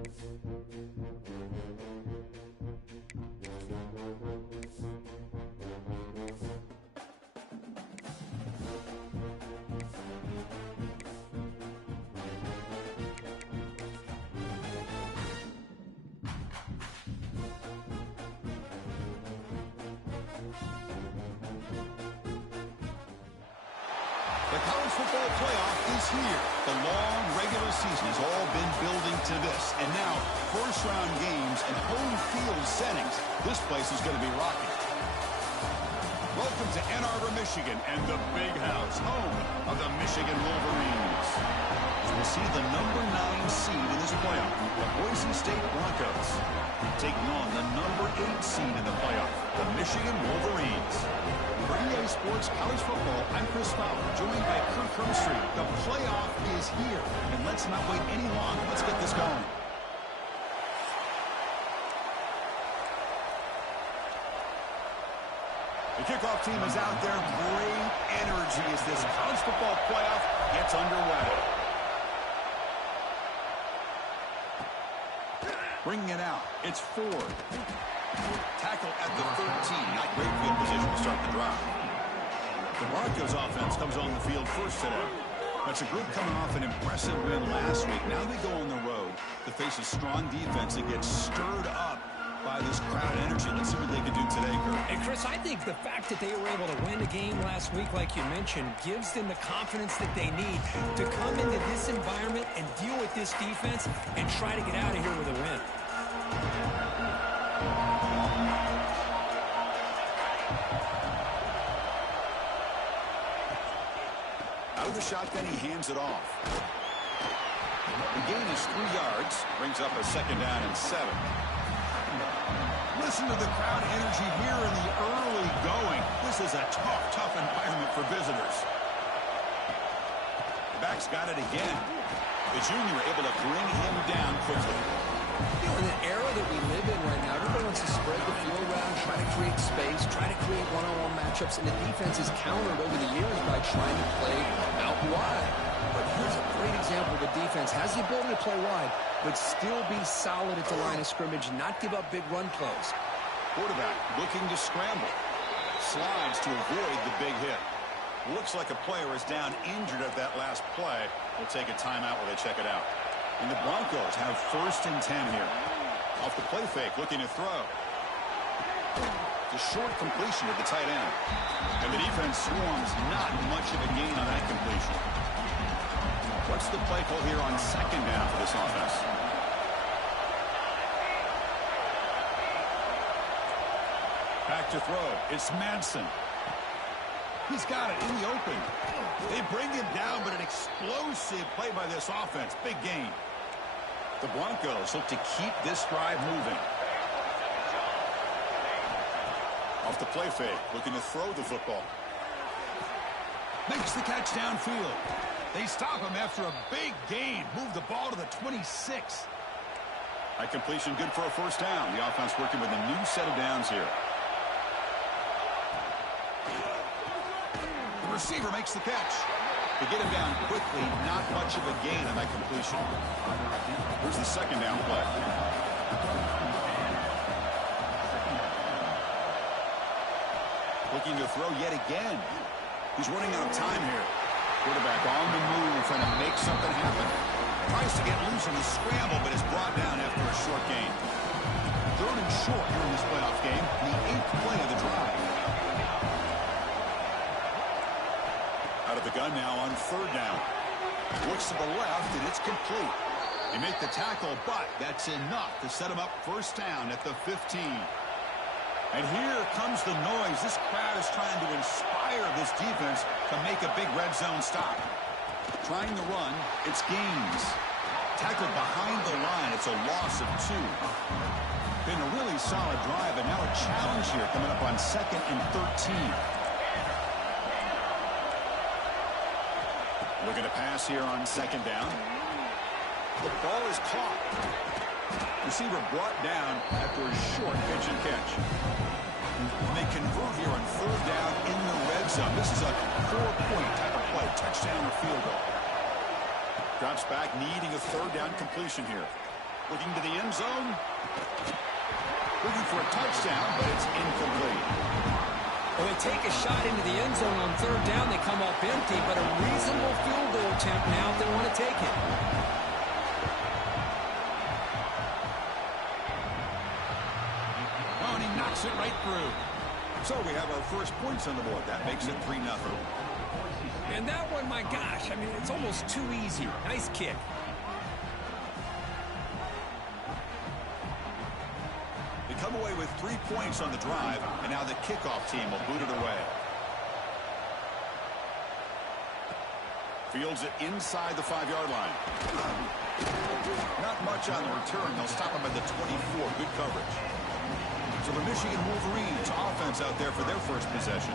The college football playoff is here. The long regular season has all been building to this. And now, first-round games and home field settings. This place is going to be rocking. Welcome to Ann Arbor, Michigan, and the Big House, home of the Michigan Wolverines. We'll see the number 9 seed in this playoff, the Boise State Broncos, taking on the number 8 seed in the playoff, the Michigan Wolverines. For EA Sports College Football, I'm Chris Fowler, joined by Kirk Herbstreit. The playoff is here, and let's not wait any longer. Let's get this going. The kickoff team is out there. Great energy as this college football playoff gets underway. Bringing it out. It's Ford. Tackle at the 13. Not great field position to start the drive. The Broncos offense comes on the field first today. That's a group coming off an impressive win last week. Now they go on the road to face a strong defense that gets stirred up by this crowd energy. Let's see what they can do today, Kurt. And Chris, I think the fact that they were able to win a game last week, like you mentioned, gives them the confidence that they need to come into this environment and deal with this defense and try to get out of here with a win. Out of the shotgun, he hands it off. The gain is 3 yards, brings up a second down and 7. Listen to the crowd energy here in the early going. This is a tough environment for visitors. Back's got it again. The junior able to bring him down quickly. You know, in the era that we live in right now, everybody wants to spread the field around, try to create space, try to create one-on-one matchups, and the defense is countered over the years by trying to play out wide. But here's a great example. The defense has the ability to play wide, but still be solid at the line of scrimmage, not give up big run plays. Quarterback looking to scramble. Slides to avoid the big hit. Looks like a player is down injured at that last play. We'll take a timeout while they check it out. And the Broncos have 1st and 10 here. Off the play fake, looking to throw. The short completion at the tight end. And the defense swarms, not much of a gain on that completion. What's the play call here on 2nd down for this offense? Back to throw. It's Madsen. He's got it in the open. They bring him down, but an explosive play by this offense. Big gain. The Broncos look to keep this drive moving. Off the play fake, looking to throw the football. Makes the catch downfield. They stop him after a big gain. Move the ball to the 26. That completion good for a 1st down. The offense working with a new set of downs here. The receiver makes the catch. To get him down quickly, not much of a gain on that completion. Here's the 2nd down play. Looking to throw yet again. He's running out of time here. Quarterback on the move, trying to make something happen. Tries to get loose on the scramble, but is brought down after a short gain. 3rd and short here in this playoff game. The 8th play of the drive. Out of the gun now on 3rd down. Looks to the left, and it's complete. They make the tackle, but that's enough to set him up 1st down at the 15. And here comes the noise. This crowd is trying to inspire this defense to make a big red zone stop. Trying to run, it's Gaines. Tackled behind the line, it's a loss of 2. Been a really solid drive, and now a challenge here coming up on 2nd and 13. Looking to pass here on 2nd down. The ball is caught. Receiver brought down after a short pitch and catch. And they convert here on 3rd down in the red zone. This is a 4-point type of play, touchdown or field goal. Drops back, needing a 3rd down completion here. Looking to the end zone. Looking for a touchdown, but it's incomplete. Well, they take a shot into the end zone on third down. They come up empty, but a reasonable field goal attempt now if they want to take it. Oh, and he knocks it right through. So we have our first points on the board. That makes it 3-0. And that one, my gosh, I mean, it's almost too easy. Nice kick. They come away with 3 points on the drive, and now the kickoff team will boot it away. Fields it inside the 5-yard line. Not much on the return. They'll stop him at the 24. Good coverage. So the Michigan Wolverines offense out there for their first possession.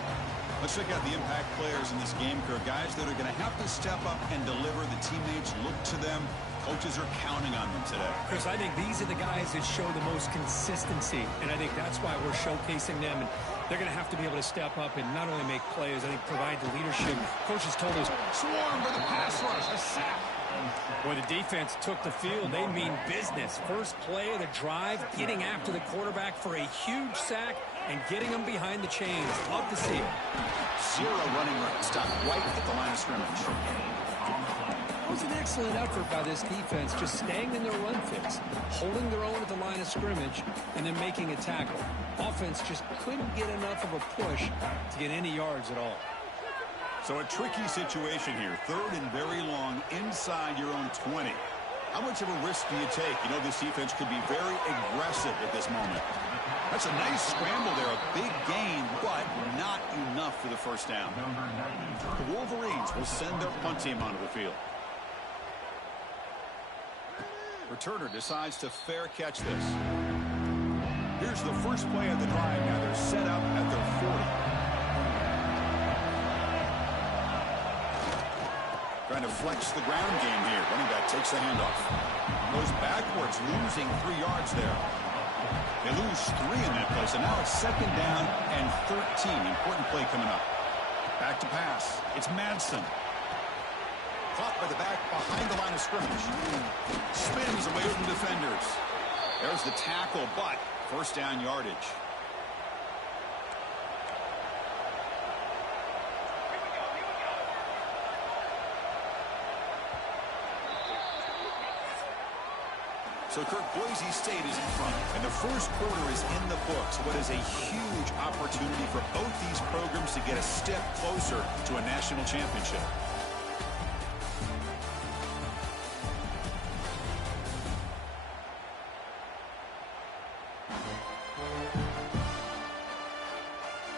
Let's check out the impact players in this game, Kirk. Guys that are going to have to step up and deliver. The teammates look to them. Coaches are counting on them today. Chris, I think these are the guys that show the most consistency, and I think that's why we're showcasing them. And they're going to have to be able to step up and not only make plays, I think provide the leadership. Coach has told us. Swarm for the pass rush. A sack. When the defense took the field, they mean business. First play of the drive, getting after the quarterback for a huge sack and getting him behind the chains. Love to see it. Zero running stop right at the line of scrimmage. It was an excellent effort by this defense, just staying in their run fix, holding their own at the line of scrimmage, and then making a tackle. Offense just couldn't get enough of a push to get any yards at all. So a tricky situation here. Third and very long inside your own 20. How much of a risk do you take? You know, this defense could be very aggressive at this moment. That's a nice scramble there. A big gain, but not enough for the first down. The Wolverines will send their punt team onto the field. Returner decides to fair catch this. Here's the first play of the drive. Now they're set up at their 40. Trying to flex the ground game here. Running back takes the handoff. Goes backwards, losing 3 yards there. They lose 3 in that play, so now it's second down and 13. Important play coming up. Back to pass. It's Madsen. Caught by the back behind the line of scrimmage. Spins away from defenders. There's the tackle, but first down yardage. So Kirk, Boise State is in front, and the first quarter is in the books. What is a huge opportunity for both these programs to get a step closer to a national championship.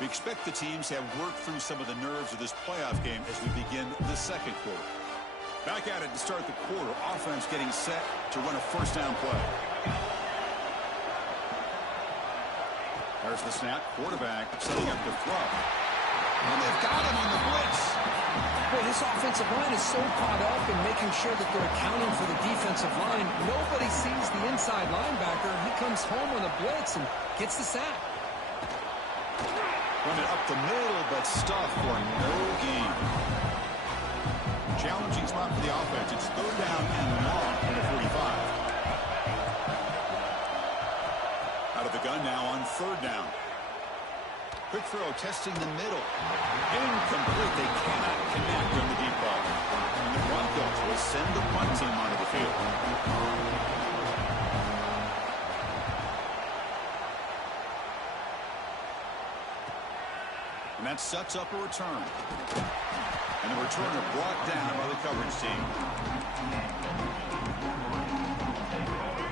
We expect the teams to have worked through some of the nerves of this playoff game as we begin the second quarter. Back at it to start the quarter. Offense getting set to run a first down play. There's the snap. Quarterback setting up to throw. And they've got him on the blitz. Boy, this offensive line is so caught up in making sure that they're accounting for the defensive line. Nobody sees the inside linebacker. He comes home on the blitz and gets the sack. Running up the middle, but stuffed for no gain. Challenging spot for the offense. It's third down and long from the 45. Out of the gun now on third down. Quick throw testing the middle. Incomplete. They cannot connect on the deep ball. And the Broncos will send the punt team onto the field. And that sets up a return. And the returner brought down by the coverage team.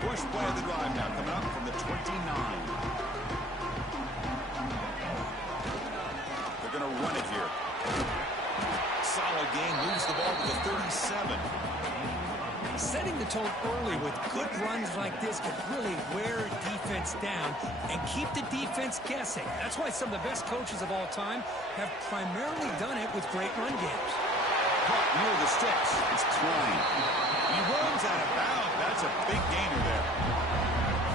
First play of the drive now coming up from the 29. They're going to run it here. Solid gain, moves the ball to the 37. Setting the tone early with good runs like this can really wear a defense down and keep the defense guessing. That's why some of the best coaches of all time have primarily done it with great run games. Caught near the sticks. It's Klein. He runs out of bounds. That's a big gainer there.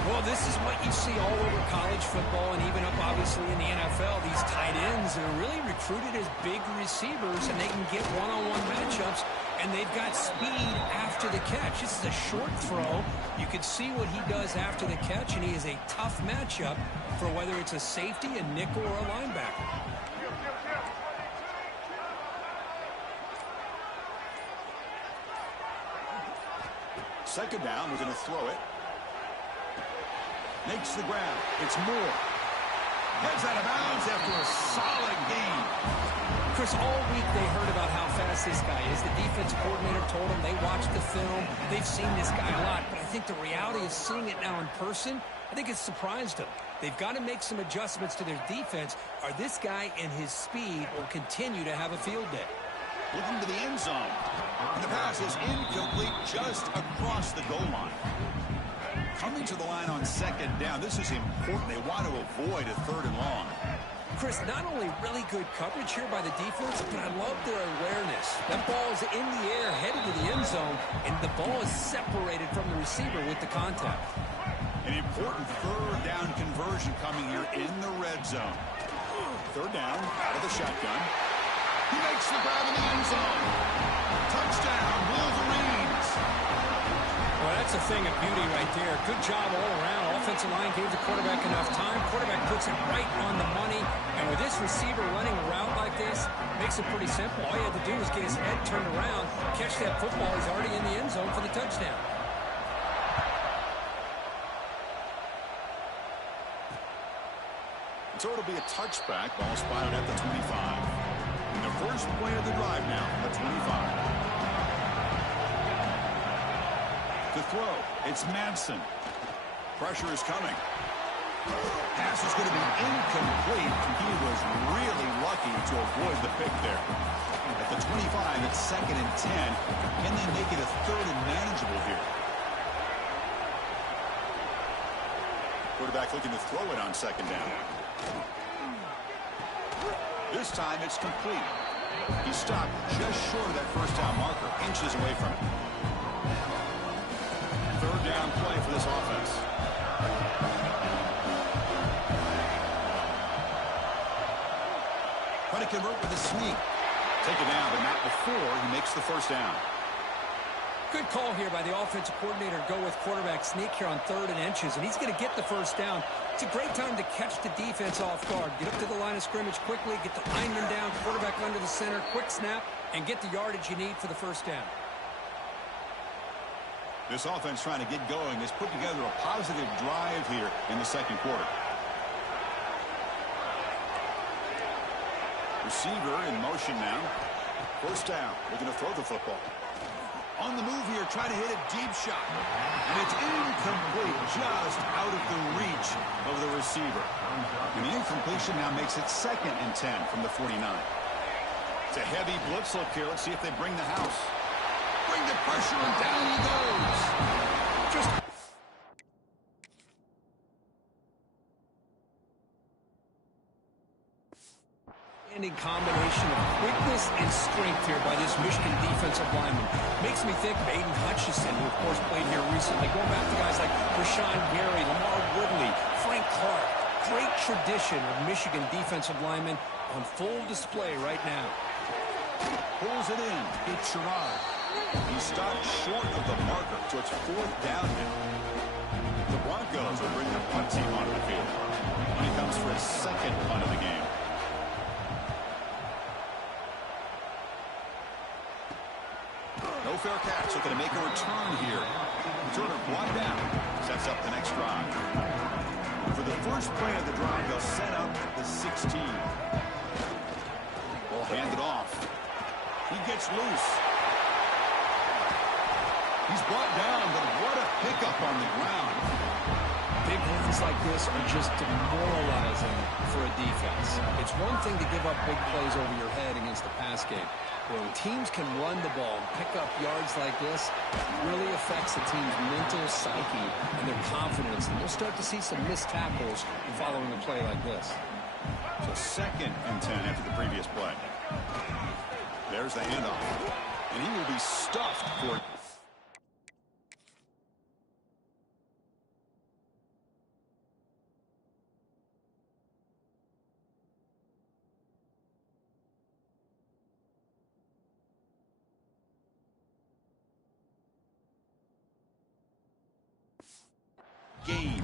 Well, this is what you see all over college football and even up, obviously, in the NFL. These tight ends are really recruited as big receivers, and they can get one-on-one matchups And they've got speed after the catch. This is a short throw. You can see what he does after the catch, and he is a tough matchup for whether it's a safety, a nickel, or a linebacker. Second down, we're going to throw it. Makes the grab. It's Moore. Heads out of bounds after a solid gain. Chris, all week they heard about how fast this guy is. The defense coordinator told them they watched the film. They've seen this guy a lot. But I think the reality is seeing it now in person, I think it's surprised them. They've got to make some adjustments to their defense, or this guy and his speed will continue to have a field day. Looking to the end zone. And the pass is incomplete just across the goal line. Coming to the line on second down. This is important. They want to avoid a third and long. Chris, not only really good coverage here by the defense, but I love their awareness. That ball is in the air, headed to the end zone, and the ball is separated from the receiver with the contact. An important third down conversion coming here in the red zone. Third down, out of the shotgun. He makes the grab in the end zone. Touchdown, Wolverines. Well, that's a thing of beauty right there. Good job all around. Offensive line gave the quarterback enough time. Quarterback puts it right on the money. And with this receiver running a route like this, makes it pretty simple. All you had to do was get his head turned around, catch that football. He's already in the end zone for the touchdown. So it'll be a touchback. Ball spotted at the 25. And the first play of the drive now, the 25. To throw, it's Madsen. Pressure is coming. Pass is going to be incomplete. He was really lucky to avoid the pick there. At the 25, it's second and 10. Can they make it a third and manageable here? Quarterback looking to throw it on second down. This time it's complete. He stopped just short of that first down marker, inches away from it. Third down play for this offense. Trying to convert with a sneak. Take it down, but not before he makes the first down. Good call here by the offensive coordinator to go with quarterback sneak here on third and inches, and he's going to get the first down. It's a great time to catch the defense off guard. Get up to the line of scrimmage quickly, get the lineman down, quarterback under the center, quick snap, and get the yardage you need for the first down. This offense trying to get going has put together a positive drive here in the second quarter. Receiver in motion now. First down. Looking to throw the football. On the move here, trying to hit a deep shot. And it's incomplete, just out of the reach of the receiver. And the incompletion now makes it second and 10 from the 49. It's a heavy blitz look here. Let's see if they bring the house. Bring the pressure, and down he goes. Just combination of quickness and strength here by this Michigan defensive lineman. Makes me think of Aiden Hutchinson, who of course played here recently. Going back to guys like Rashawn Gary, Lamar Woodley, Frank Clark. Great tradition of Michigan defensive linemen on full display right now. Pulls it in. It's Sherrod. He stopped short of the marker, so it's fourth down now. The Broncos will bring the punt team onto the field. And he comes for his second punt of the game. No fair catch. Looking to make a return here. Returner brought down. Sets up the next drive. For the first play of the drive, they'll set up at the 16. Ball handed off. He gets loose. He's brought down, but what a pickup on the ground. Big runs like this are just demoralizing for a defense. It's one thing to give up big plays over your head against the pass game. When teams can run the ball and pick up yards like this, it really affects the team's mental psyche and their confidence. And you'll start to see some missed tackles following a play like this. So second and 10 after the previous play. There's the handoff. And he will be stuffed for game.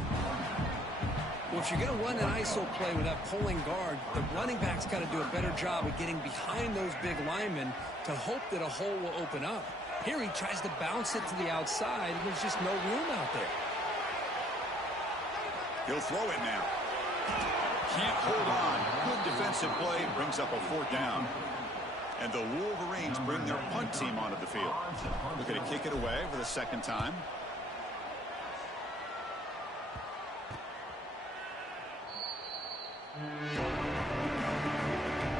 Well, if you're going to run an ISO play with that pulling guard, the running back's got to do a better job of getting behind those big linemen to hope that a hole will open up. Here he tries to bounce it to the outside, and there's just no room out there. He'll throw it now. Can't hold on. Good defensive play, brings up a 4th down. And the Wolverines bring their punt team onto the field. Looking to kick it away for the 2nd time.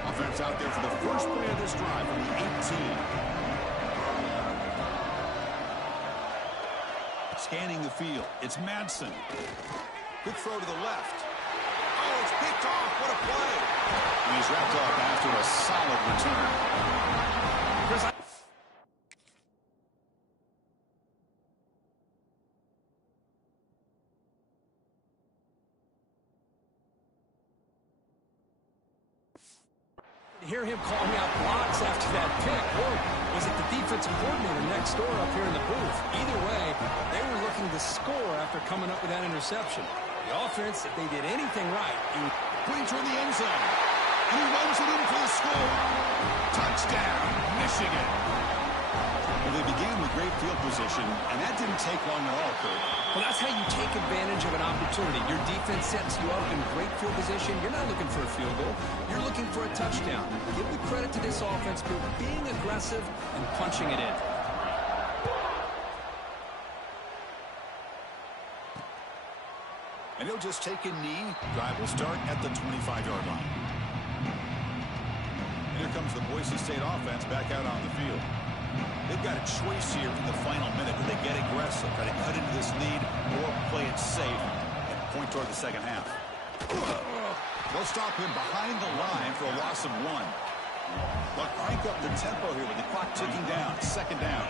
Offense out there for the first play of this drive from the 18. Scanning the field. It's Madsen. Good throw to the left. Oh, it's picked off. What a play. And he's wrapped up after a solid return. Hear him calling out blocks after that pick, or was it the defensive coordinator next door up here in the booth? Either way, they were looking to score after coming up with that interception. The offense, if they did anything right, Putting toward the end zone. And he runs it in for the score. Touchdown, Michigan. Well, they began with great field position, and that didn't take long at all, Kurt. Well, that's how you take advantage of an opportunity. Your defense sets you up in great field position. You're not looking for a field goal. You're looking for a touchdown. Give the credit to this offense for being aggressive and punching it in. And he'll just take a knee. Drive will start at the 25-yard line. And here comes the Boise State offense back out on the field. They've got a choice here in the final minute. Do they get aggressive, try to cut into this lead, or play it safe and point toward the second half? They'll stop him behind the line for a loss of 1. They'll crank up the tempo here with the clock ticking down. 2nd down.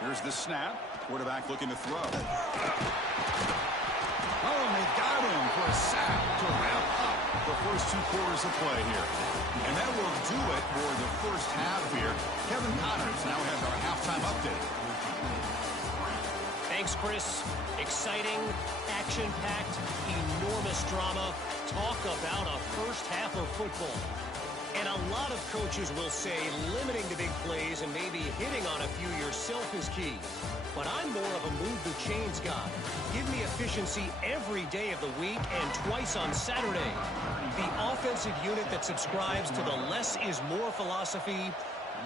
Here's the snap. Quarterback looking to throw. Oh, and they got him for a sack to wrap up the first 2 quarters of play here. And that will do it for the first half here. Kevin Connors now has our halftime update. Thanks, Chris. Exciting, action-packed, enormous drama. Talk about a first half of football. And a lot of coaches will say limiting the big plays and maybe hitting on a few yourself is key. But I'm more of a move-the-chains guy. Give me efficiency every day of the week and twice on Saturday. The offensive unit that subscribes to the less is more philosophy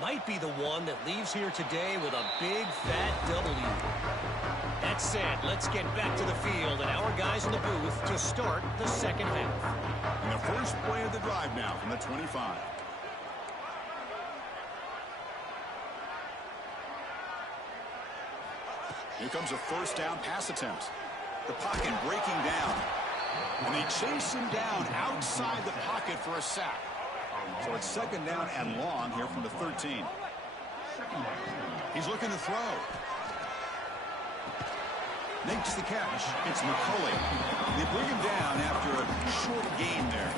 might be the one that leaves here today with a big, fat W. That said, let's get back to the field and our guys in the booth to start the second half. And the first play of the drive now from the 25. Here comes a first down pass attempt. The pocket breaking down. And they chase him down outside the pocket for a sack. So it's 2nd down and long here from the 13. He's looking to throw. Makes the catch. It's McCulley. They bring him down after a short gain there.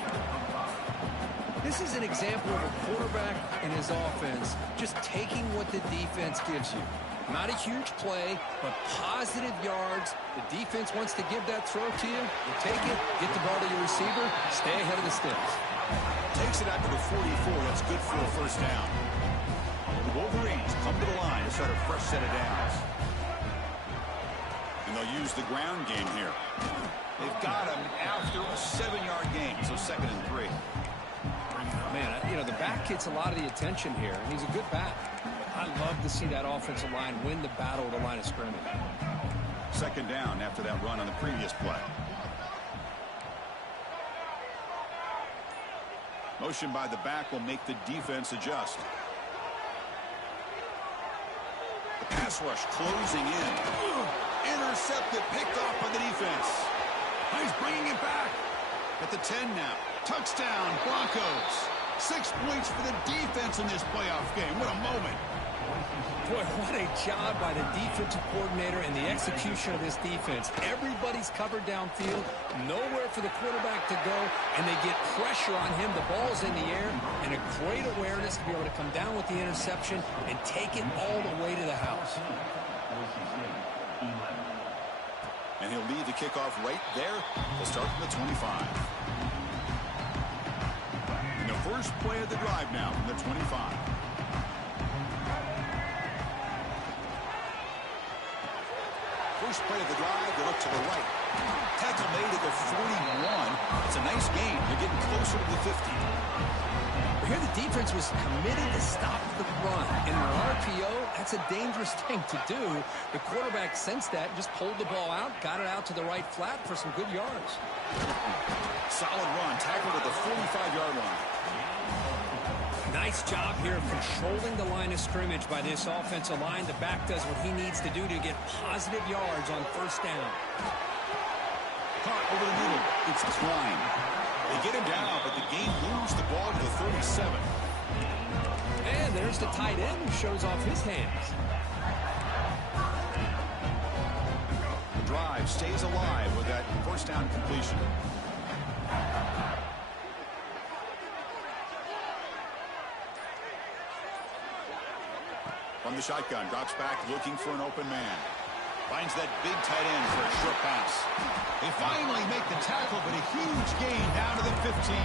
This is an example of a quarterback and his offense just taking what the defense gives you. Not a huge play, but positive yards. The defense wants to give that throw to you. You take it, get the ball to your receiver, stay ahead of the sticks. Takes it out to the 44. That's good for a first down. The Wolverines come to the line to start a fresh set of downs. And they'll use the ground game here. They've got him after a 7-yard gain, so 2nd and 3. Man, you know, the back gets a lot of the attention here, and he's a good back. I love to see that offensive line win the battle at the line of scrimmage. 2nd down after that run on the previous play. Motion by the back will make the defense adjust. The pass rush closing in. Intercepted, picked off by the defense. He's bringing it back. At the 10 now. Touchdown, Broncos. 6 exploits for the defense in this playoff game. What a moment. Boy, what a job by the defensive coordinator and the execution of this defense. Everybody's covered downfield, nowhere for the quarterback to go, and they get pressure on him. The ball's in the air, and a great awareness to be able to come down with the interception and take it all the way to the house. And he'll lead the kickoff right there. They'll start from the 25. And the first play of the drive now from the 25. First play of the drive, they look to the right. Tackle made at the 41. It's a nice gain. They're getting closer to the 50. Here the defense was committed to stop the run. In an RPO, that's a dangerous thing to do. The quarterback sensed that and just pulled the ball out, got it out to the right flat for some good yards. Solid run, tackled at the 45-yard line. Nice job here of controlling the line of scrimmage by this offensive line. The back does what he needs to do to get positive yards on first down. Caught over the middle. It's Klein. They get him down, but the game moves the ball to the 37. And there's the tight end who shows off his hands. The drive stays alive with that first down completion. From the shotgun, drops back, looking for an open man. Finds that big tight end for a short pass. They finally make the tackle, but a huge gain down to the 15.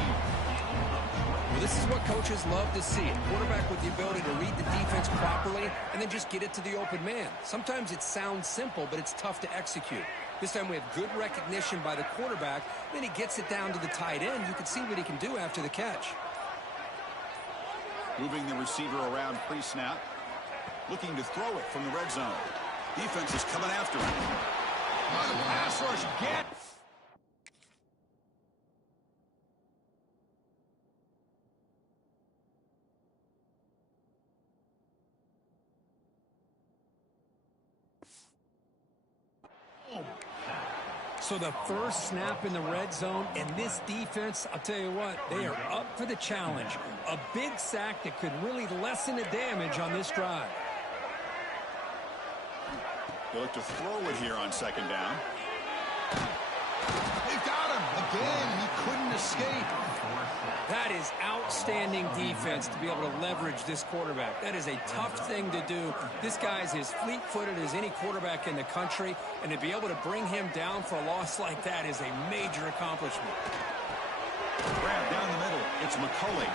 Well, this is what coaches love to see. A quarterback with the ability to read the defense properly and then just get it to the open man. Sometimes it sounds simple, but it's tough to execute. This time we have good recognition by the quarterback. Then he gets it down to the tight end. You can see what he can do after the catch. Moving the receiver around pre-snap. Looking to throw it from the red zone. Defense is coming after him. On the pass rush again. So the first snap in the red zone, and this defense, I'll tell you what, they are up for the challenge. A big sack that could really lessen the damage on this drive. They look to throw it here on second down. They've got him again. He couldn't escape. That is outstanding defense to be able to leverage this quarterback. That is a tough thing to do. This guy's as fleet-footed as any quarterback in the country, and to be able to bring him down for a loss like that is a major accomplishment. Grab down the middle. It's McCulley.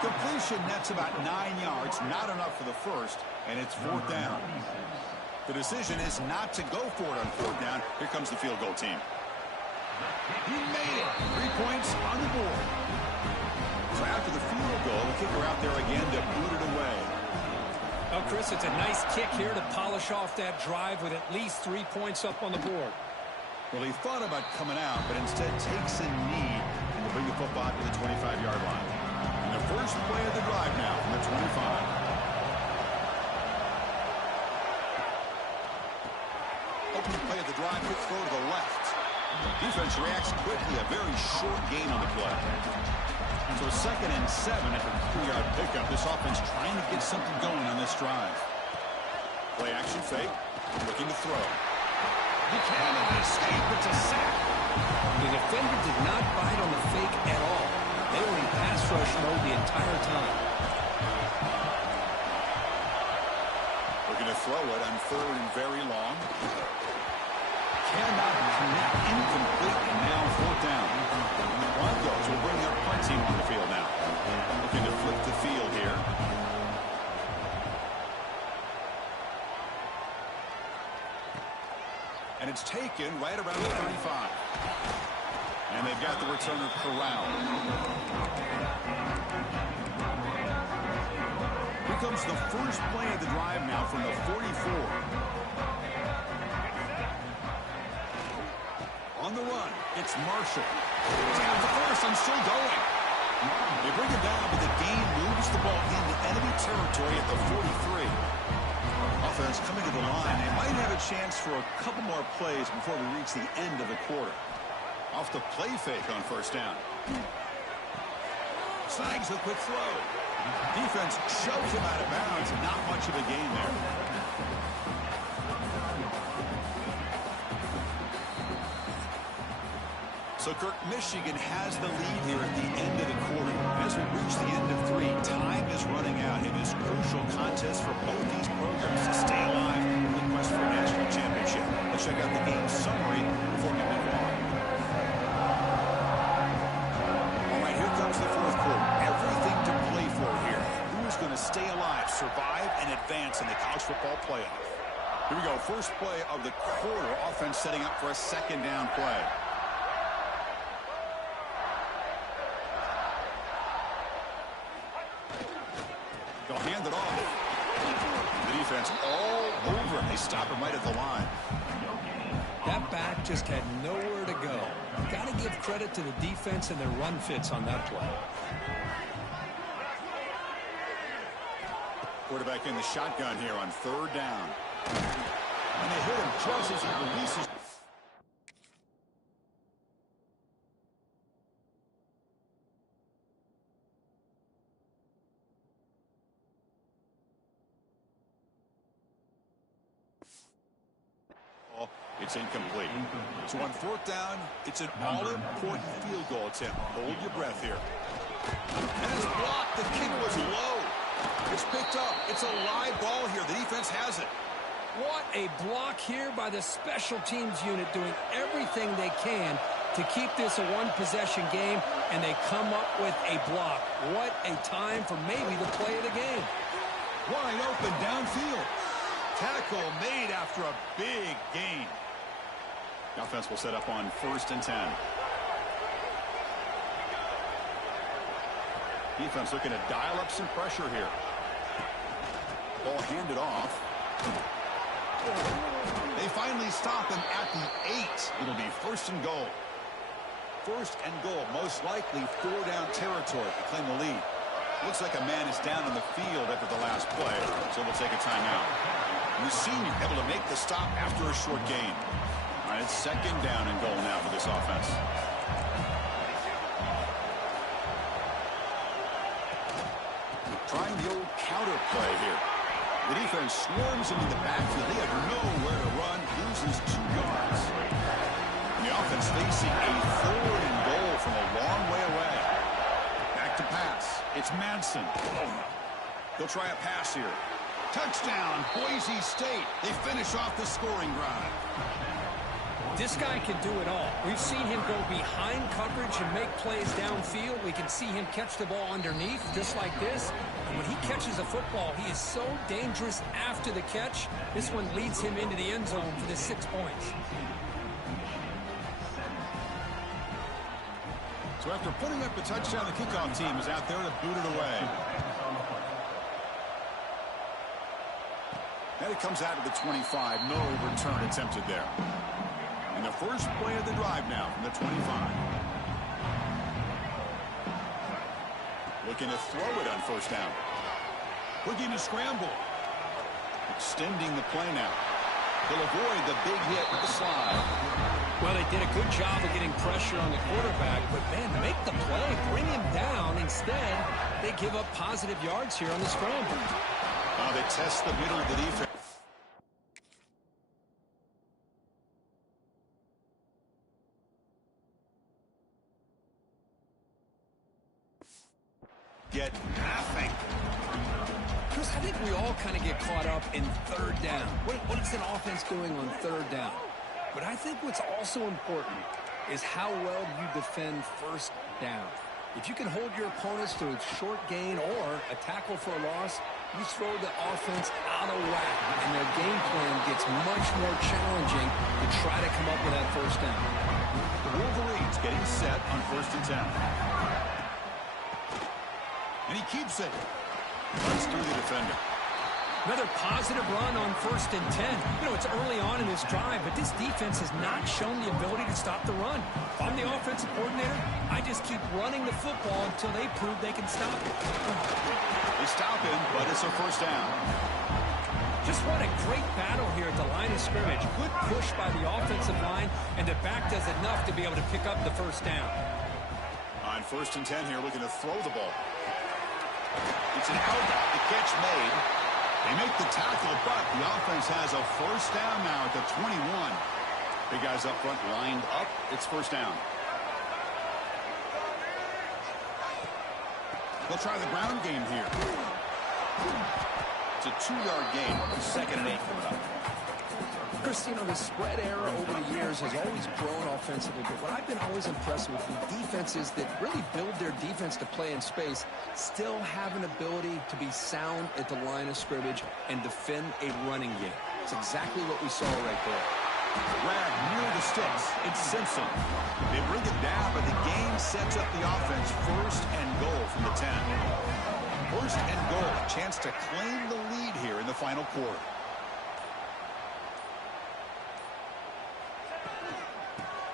Completion nets about 9 yards. Not enough for the first, and it's fourth down. The decision is not to go for it on fourth down. Here comes the field goal team. He made it. 3 points on the board. So after the field goal, the kicker out there again to boot it away. Oh, Chris, it's a nice kick here to polish off that drive with at least 3 points up on the board. Well, he thought about coming out, but instead takes a knee and will bring the football to the 25-yard line. And the first play of the drive now from the 25. Opening play of the drive, quick throw to the left. Defense reacts quickly, a very short gain on the play. So 2nd and 7 after a 2-yard pickup. This offense trying to get something going on this drive. Play action fake, looking to throw. Buchanan escape, it's a sack. The defender did not bite on the fake at all. They were in pass rush mode the entire time. Looking to throw it on 3rd and very long. Cannot connect, incomplete, and now 4th down. Broncos will bring their punt team on the field now. Looking to flip the field here. And it's taken right around the 35. And they've got the returner Corral. Here comes the first play of the drive now from the 44. On the run, it's Marshall. Down the first and still going. They bring it down, but the game moves the ball into enemy territory at the 43. Offense coming to the line. They might have a chance for a couple more plays before we reach the end of the quarter. Off the play fake on first down. Snags a quick throw. Defense shoves him out of bounds, and not much of a gain there. So, Kirk, Michigan has the lead here at the end of the quarter. As we reach the end of 3, time is running out in this crucial contest for both these programs to stay alive in the quest for a national championship. Let's check out the game summary before we move on. All right, here comes the fourth quarter. Everything to play for here. Who's going to stay alive, survive, and advance in the college football playoff? Here we go. First play of the quarter. Offense setting up for a second down play. They'll hand it off. The defense all over him. They stop him right at the line. That back just had nowhere to go. Got to give credit to the defense and their run fits on that play. Quarterback in the shotgun here on third down. And they hit him just as he releases. It's incomplete. So on fourth down, it's an all-important field goal attempt. Hold your breath here. And it's blocked. The kick was low. It's picked up. It's a live ball here. The defense has it. What a block here by the special teams unit, doing everything they can to keep this a one-possession game, and they come up with a block. What a time for maybe the play of the game. Wide open downfield. Tackle made after a big gain. The offense will set up on 1st and 10. Defense looking to dial up some pressure here. Ball handed off. They finally stop him at the 8. It'll be 1st and goal. 1st and goal, most likely 4-down territory to claim the lead. Looks like a man is down on the field after the last play, so we'll take a timeout. And the senior able to make the stop after a short gain. All right, it's 2nd down and goal now for this offense. Trying the old counter play here. The defense swarms into the backfield. They have nowhere to run. Loses 2 yards. And the offense facing a 3rd and goal from a long way away. Back to pass. It's Madsen. They'll try a pass here. Touchdown, Boise State. They finish off the scoring drive. This guy can do it all. We've seen him go behind coverage and make plays downfield. We can see him catch the ball underneath, just like this. And when he catches a football, he is so dangerous after the catch. This one leads him into the end zone for the 6 points. So after putting up the touchdown, the kickoff team is out there to boot it away. And it comes out of the 25. No return attempted there. And the first play of the drive now from the 25. Looking to throw it on 1st down. Looking to scramble. Extending the play now. He'll avoid the big hit with the slide. Well, they did a good job of getting pressure on the quarterback, but, man, make the play, bring him down. Instead, they give up positive yards here on the scramble. They test the middle of the defense. Get nothing. Chris, I think we all kind of get caught up in 3rd down. What is an offense doing on 3rd down? But I think what's also important is how well you defend 1st down. If you can hold your opponents to a short gain or a tackle for a loss, you throw the offense out of whack, and their game plan gets much more challenging to try to come up with that 1st down. The Wolverines getting set on 1st and 10. And he keeps it. Runs through the defender. Another positive run on 1st and 10. You know, it's early on in this drive, but this defense has not shown the ability to stop the run. If I'm the offensive coordinator, I just keep running the football until they prove they can stop it. They stop him, but it's a 1st down. Just what a great battle here at the line of scrimmage. Good push by the offensive line, and the back does enough to be able to pick up the 1st down. On first and 10 here, looking to throw the ball. It's an out. The catch made. They make the tackle, but the offense has a first down now at the 21. Big guys up front lined up. It's first down. They'll try the ground game here. It's a 2-yard gain. 2nd and 8 coming up. Chris, you know, the spread era over the years has always grown offensively, but what I've been always impressed with defenses that really build their defense to play in space still have an ability to be sound at the line of scrimmage and defend a running game. It's exactly what we saw right there. Drag near the sticks. It's Simpson. They bring it down, but the game sets up the offense. First and goal from the 10. First and goal. A chance to claim the lead here in the final quarter.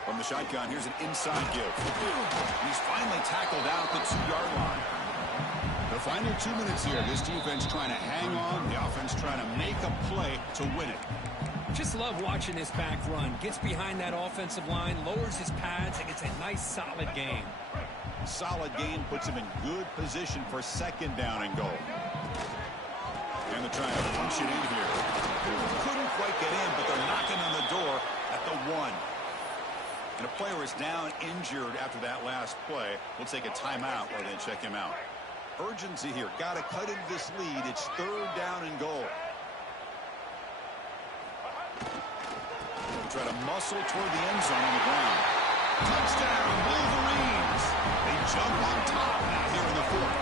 From the shotgun, here's an inside give. He's finally tackled out the 2-yard line. The final 2 minutes here. This defense trying to hang on. The offense trying to make a play to win it. Just love watching this back run. Gets behind that offensive line, lowers his pads, and gets a nice, solid gain. Solid gain puts him in good position for 2nd down and goal. And they're trying to punch it in here. Couldn't quite get in, but they're knocking on the door at the 1. And a player is down injured after that last play. We'll take a timeout or then check him out. Urgency here. Got to cut into this lead. It's 3rd down and goal. Try to muscle toward the end zone on the ground. Touchdown, Wolverines. They jump on top now here in the 4th.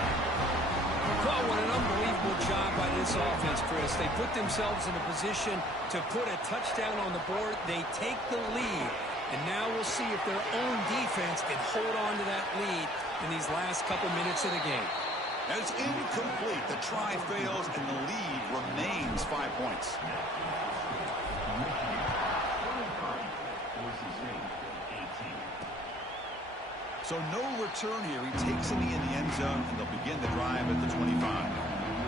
Well, what an unbelievable job by this offense, Chris. They put themselves in a position to put a touchdown on the board. They take the lead. And now we'll see if their own defense can hold on to that lead in these last couple minutes of the game. And it's incomplete. The try fails, and the lead remains 5 points. So no return here. He takes it in the end zone, and they'll begin the drive at the 25.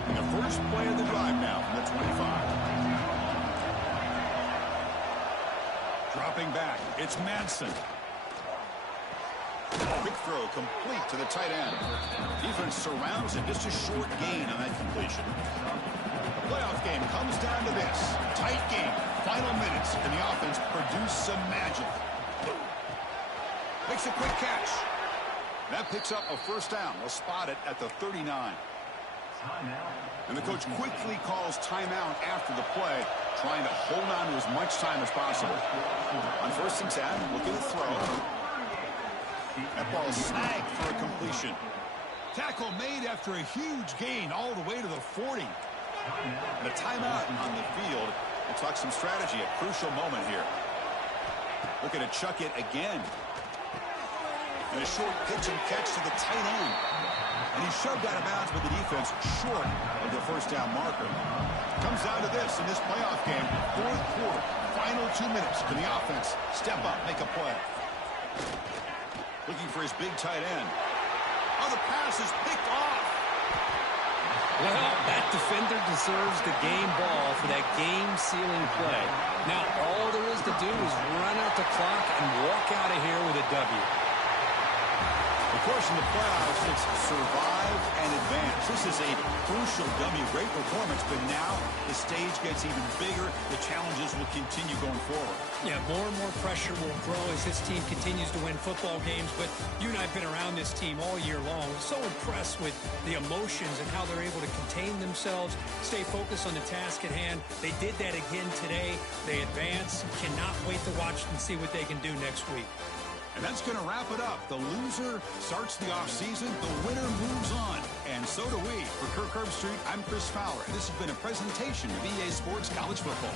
And the first play of the drive now from the 25. Dropping back, it's Madsen. Quick throw, complete to the tight end. Defense surrounds it, just a short gain on that completion. The playoff game comes down to this. Tight game, final minutes, and the offense produce some magic. Makes a quick catch. That picks up a first down. They'll spot it at the 39. And the coach quickly calls timeout after the play, trying to hold on to as much time as possible. On 1st and 10, looking to throw. That ball snagged for a completion. Tackle made after a huge gain all the way to the 40. And a timeout on the field. We'll talk some strategy, a crucial moment here. Looking to chuck it again. And a short pitch and catch to the tight end. And he shoved out of bounds with the defense short of the first down marker. Comes down to this in this playoff game. 4th quarter, final 2 minutes. Can the offense step up, make a play? Looking for his big tight end. Oh, the pass is picked off. Well, that defender deserves the game ball for that game-sealing play. Now, all there is to do is run out the clock and walk out of here with a W. Of course, in the playoffs, it's survive and advance. This is a crucial W. Great performance, but now the stage gets even bigger. The challenges will continue going forward. Yeah, more and more pressure will grow as this team continues to win football games. But you and I have been around this team all year long. So impressed with the emotions and how they're able to contain themselves, stay focused on the task at hand. They did that again today. They advance. Cannot wait to watch and see what they can do next week. And that's going to wrap it up. The loser starts the offseason. The winner moves on. And so do we. For Kirk Herbstreit, I'm Chris Fowler. And this has been a presentation of EA Sports College Football.